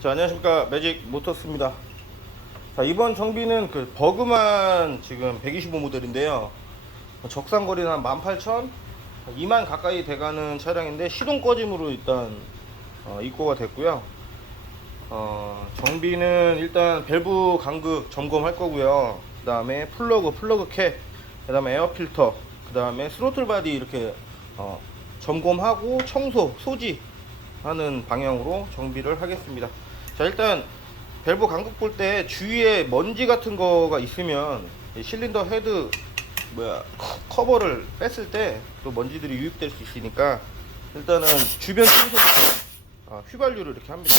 자 안녕하십니까. 매직 모터스입니다. 자 이번 정비는 그 버그만 지금 125 모델인데요. 적상거리는 한 18,000 2만 가까이 돼가는 차량인데 시동 꺼짐으로 일단 어, 입고가 됐고요. 어, 정비는 일단 밸브 간극 점검할 거고요. 그 다음에 플러그 플러그 캡 그 다음에 에어 필터 그 다음에 스로틀 바디 이렇게 어, 점검하고 청소 소지 하는 방향으로 정비를 하겠습니다. 자 일단 밸브 간극 볼때 주위에 먼지 같은 거가 있으면 이 실린더 헤드 뭐야 커버를 뺐을 때 또 먼지들이 유입될 수 있으니까 일단은 주변 청소부터 아, 휘발유를 이렇게 합니다.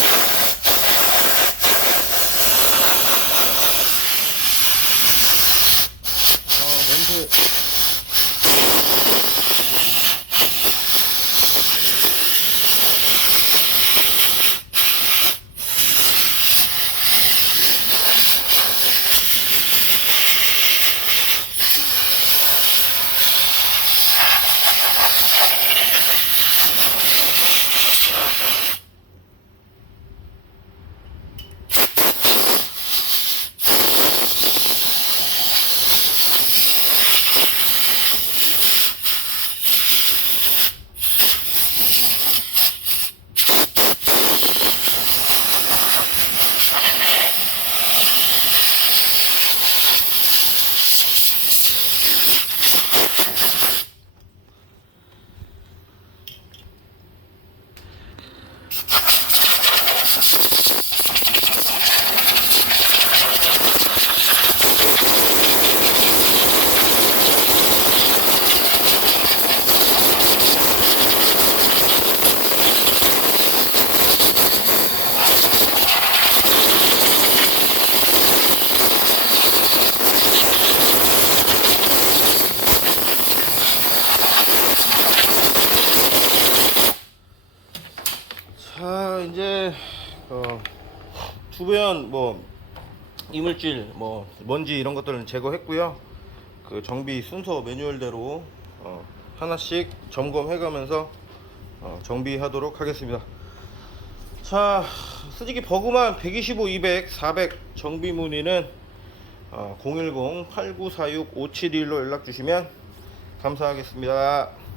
자 이제 어, 주변 뭐 이물질 뭐 먼지 이런 것들은 제거했고요. 그 정비 순서 매뉴얼대로 어, 하나씩 점검해 가면서 어, 정비하도록 하겠습니다. 자 스즈키 버그만 125, 200, 400 정비 문의는 어, 010-8946-5721로 연락 주시면 감사하겠습니다